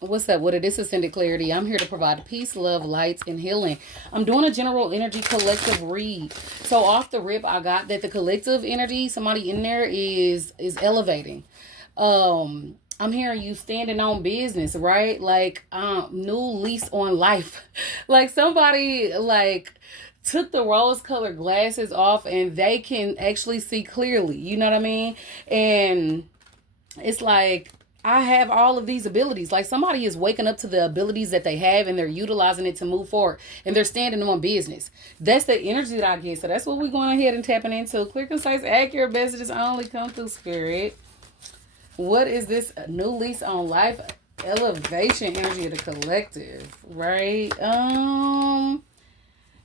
What's up with it? This is Ascended Clarity. I'm here to provide peace, love, lights, and healing. I'm doing a general energy collective read. So off the rip, I got that the collective energy, somebody in there is elevating. I'm hearing you standing on business, right? Like new lease on life. Like somebody like took the rose colored glasses off and they can actually see clearly. You know what I mean? And it's like I have all of these abilities. Like somebody is waking up to the abilities that they have and they're utilizing it to move forward and they're standing on business. That's the energy that I get. So that's what we're going ahead and tapping into. Clear, concise, accurate messages only come through spirit. What is this new lease on life? Elevation energy of the collective, right?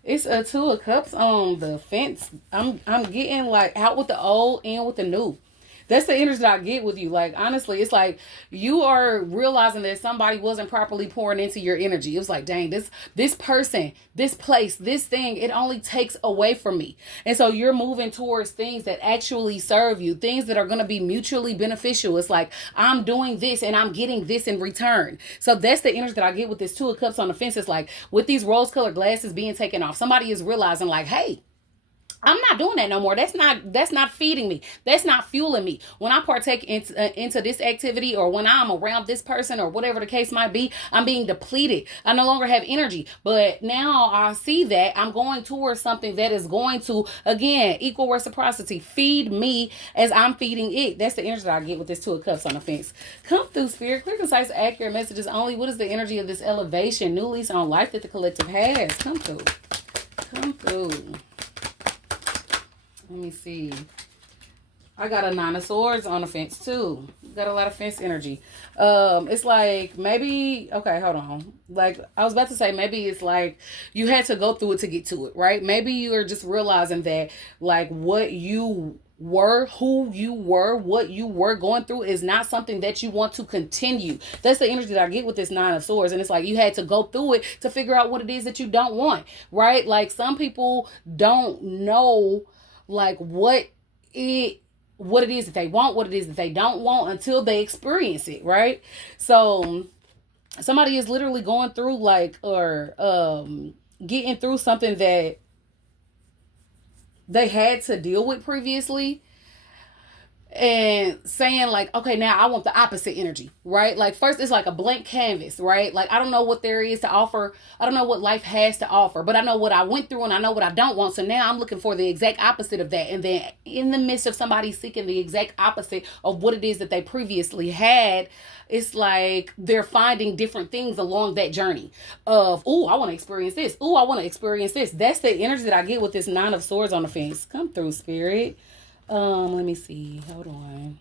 It's a two of cups on the fence. I'm getting like out with the old, in with the new. That's the energy that I get with you. Like honestly, it's like you are realizing that somebody wasn't properly pouring into your energy. It was like, dang, this person, this place, this thing, it only takes away from me. And so you're moving towards things that actually serve you, things that are gonna be mutually beneficial. It's like I'm doing this and I'm getting this in return. So that's the energy that I get with this two of cups on the fence. It's like with these rose-colored glasses being taken off, somebody is realizing, like, hey, I'm not doing that no more. That's not feeding me. That's not fueling me. When I partake into this activity or when I'm around this person or whatever the case might be, I'm being depleted. I no longer have energy. But now I see that I'm going towards something that is going to, again, equal reciprocity, feed me as I'm feeding it. That's the energy that I get with this two of cups on the fence. Come through, spirit. Clear, concise, accurate messages only. What is the energy of this elevation, new lease on life that the collective has? Come through. Come through. Let me see. I got a nine of swords on the fence too. Got a lot of fence energy. It's like maybe okay, hold on. Like I was about to say, maybe it's like you had to go through it to get to it, right? Maybe you are just realizing that like what you were, who you were, what you were going through is not something that you want to continue. That's the energy that I get with this nine of swords. And it's like you had to go through it to figure out what it is that you don't want, right? Like some people don't know like what it is that they want, what it is that they don't want until they experience it, right? So somebody is literally going through like or getting through something that they had to deal with previously and saying like, okay, now I want the opposite energy, right? Like first it's like a blank canvas, right? Like I don't know what there is to offer. I don't know what life has to offer, but I know what I went through and I know what I don't want. So now I'm looking for the exact opposite of that. And then in the midst of somebody seeking the exact opposite of what it is that they previously had, it's like they're finding different things along that journey of, oh, I want to experience this. Oh, I want to experience this. That's the energy that I get with this nine of swords on the fence. Come through, spirit. Let me see. Hold on.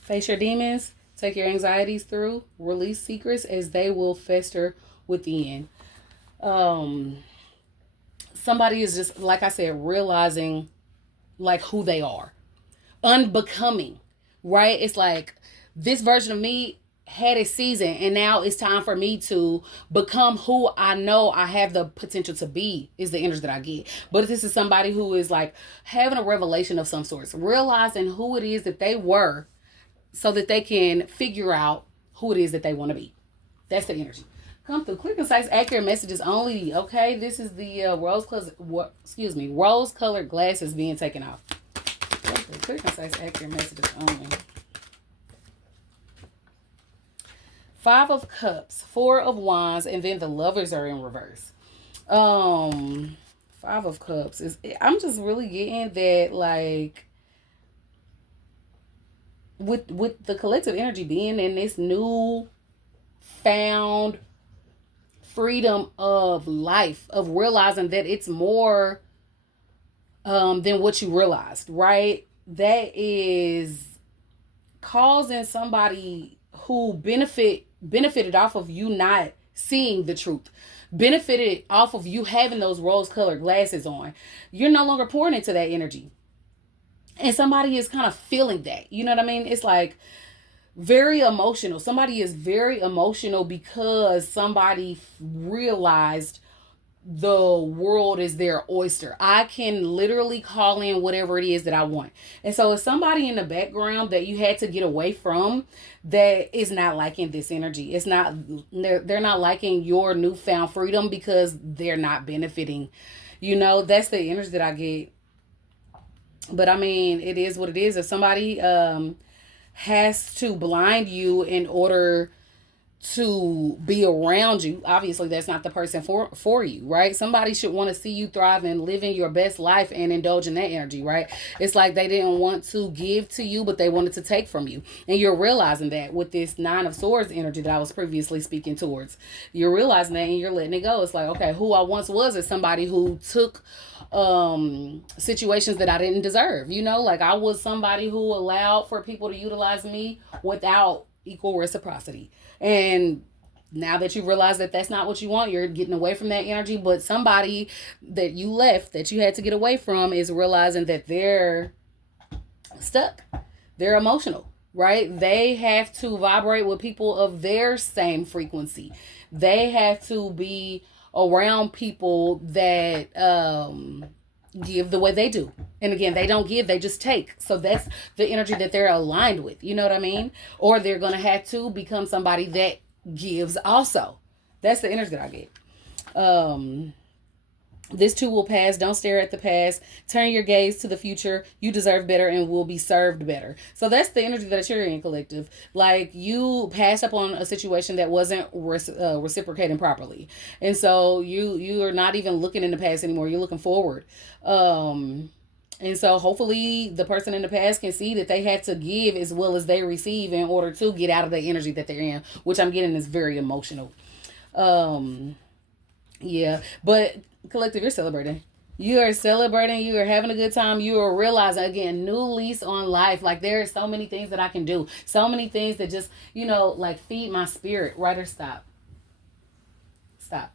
Face your demons. Take your anxieties through. Release secrets as they will fester within. Um, Somebody is just like I said, realizing like who they are, unbecoming, right? It's like this version of me had a season and now it's time for me to become who I know I have the potential to be is the energy that I get. But this is somebody who is like having a revelation of some sorts, realizing who it is that they were so that they can figure out who it is that they want to be. That's the energy. Come through. Clear, concise, accurate messages only. Okay, this is the rose colored glasses being taken off. Clear, concise, accurate messages only. Five of Cups, Four of Wands, and then the Lovers are in reverse. Um, Five of Cups is. I'm just really getting that like with the collective energy being in this new found freedom of life of realizing that it's more than what you realized, right? That is causing somebody who benefited off of you not seeing the truth, benefited off of you having those rose colored glasses on. You're no longer pouring into that energy. And somebody is kind of feeling that. You know what I mean? It's like very emotional. Somebody is very emotional because somebody realized the world is their oyster. I can literally call in whatever it is that I want. And so if somebody in the background that you had to get away from that is not liking this energy, it's not, they're not liking your newfound freedom because they're not benefiting. That's the energy that I get. But I mean, it is what it is. If somebody has to blind you in order to be around you, obviously that's not the person for you, right? Somebody should want to see you thrive and living your best life and indulge in that energy, right? It's like they didn't want to give to you, but they wanted to take from you. And you're realizing that with this Nine of Swords energy that I was previously speaking towards. You're realizing that and you're letting it go. It's like, okay, who I once was is somebody who took situations that I didn't deserve. Like I was somebody who allowed for people to utilize me without equal reciprocity. And now that you realize that that's not what you want, you're getting away from that energy. But somebody that you left, that you had to get away from, is realizing that they're stuck. They're emotional, right? They have to vibrate with people of their same frequency. They have to be around people that give the way they do. And again, they don't give, they just take. So that's the energy that they're aligned with. You know what I mean? Or they're going to have to become somebody that gives also. That's the energy that I get. This too will pass. Don't stare at the past. Turn your gaze to the future. You deserve better and will be served better. So that's the energy that you're in, collective. Like you passed up on a situation that wasn't reciprocating properly. And so you are not even looking in the past anymore. You're looking forward. And so hopefully the person in the past can see that they had to give as well as they receive in order to get out of the energy that they're in, which I'm getting is very emotional. Yeah, but collective, you're celebrating. You are celebrating. You are having a good time. You are realizing, again, new lease on life. Like there are so many things that I can do. So many things that just, like feed my spirit. Right, or stop. Stop.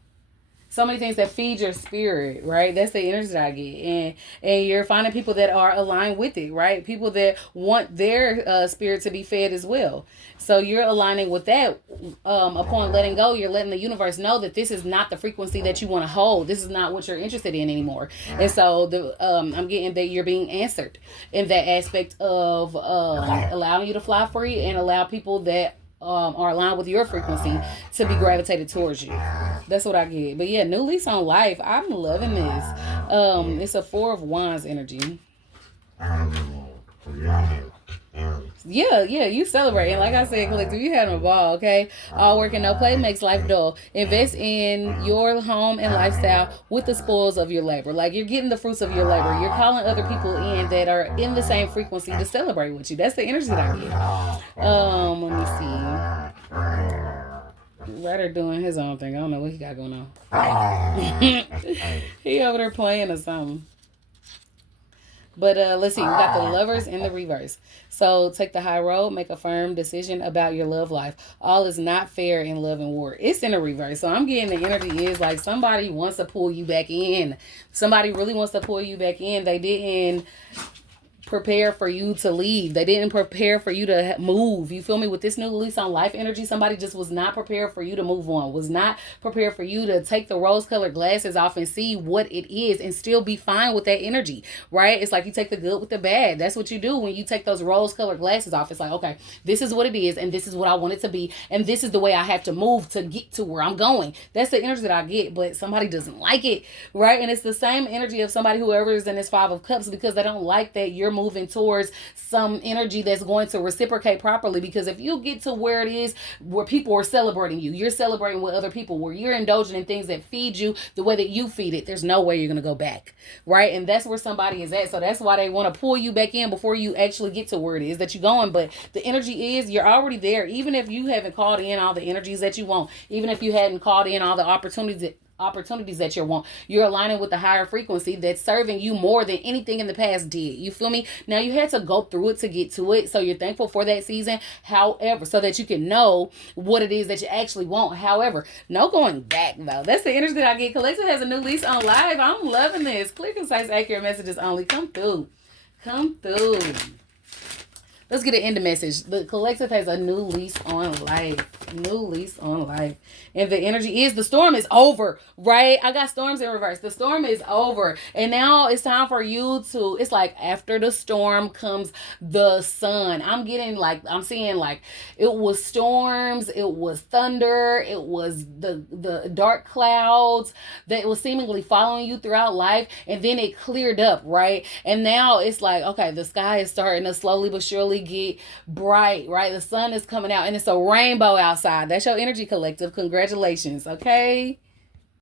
So many things that feed your spirit, right? That's the energy that I get. And you're finding people that are aligned with it, right? People that want their spirit to be fed as well. So you're aligning with that. Upon letting go, you're letting the universe know that this is not the frequency that you want to hold. This is not what you're interested in anymore. And so I'm getting that you're being answered in that aspect of allowing you to fly free and allow people that are aligned with your frequency to be gravitated towards you. That's what I get. But yeah, new lease on life. I'm loving this. It's a Four of Wands energy. Yeah, you celebrating. Like I said, collective, you having a ball, okay? All work and no play makes life dull. Invest in your home and lifestyle with the spoils of your labor. Like you're getting the fruits of your labor. You're calling other people in that are in the same frequency to celebrate with you. That's the energy that I get. Let me see. Ryder doing his own thing. I don't know what he got going on. He over there playing or something. But let's see, we got the Lovers in the reverse. So take the high road, make a firm decision about your love life. All is not fair in love and war. It's in the reverse. So I'm getting the energy is like somebody wants to pull you back in. Somebody really wants to pull you back in. They didn't prepare for you to leave. They didn't prepare for you to move. You feel me? With this new lease on life energy, somebody just was not prepared for you to move on, was not prepared for you to take the rose-colored glasses off and see what it is and still be fine with that energy, right? It's like you take the good with the bad. That's what you do when you take those rose-colored glasses off. It's like, okay, this is what it is and this is what I want it to be and this is the way I have to move to get to where I'm going. That's the energy that I get, but somebody doesn't like it, right? And it's the same energy of somebody whoever is in this Five of Cups because they don't like that you're moving towards some energy that's going to reciprocate properly. Because if you get to where it is where people are celebrating you, you're celebrating with other people, where you're indulging in things that feed you the way that you feed it, there's no way you're going to go back, right? And that's where somebody is at. So that's why they want to pull you back in before you actually get to where it is that you're going. But the energy is you're already there. Even if you haven't called in all the energies that you want, even if you hadn't called in all the opportunities that you want, you're aligning with the higher frequency that's serving you more than anything in the past did. You feel me? Now you had to go through it to get to it, so you're thankful for that season. However, so that you can know what it is that you actually want. However, no going back though. That's the energy that I get. Collective has a new lease on live. I'm loving this. Clear, concise, accurate messages only. Come through. Let's get an end message. The collective has a new lease on life. New lease on life. And the energy is the storm is over, right? I got storms in reverse. The storm is over. And now it's time for you to, it's like after the storm comes the sun. I'm seeing like it was storms, it was thunder, it was the dark clouds that was seemingly following you throughout life. And then it cleared up, right? And now it's like, okay, the sky is starting to slowly but surely get bright, right? The sun is coming out and it's a rainbow outside. That's your energy collective. Congratulations, okay?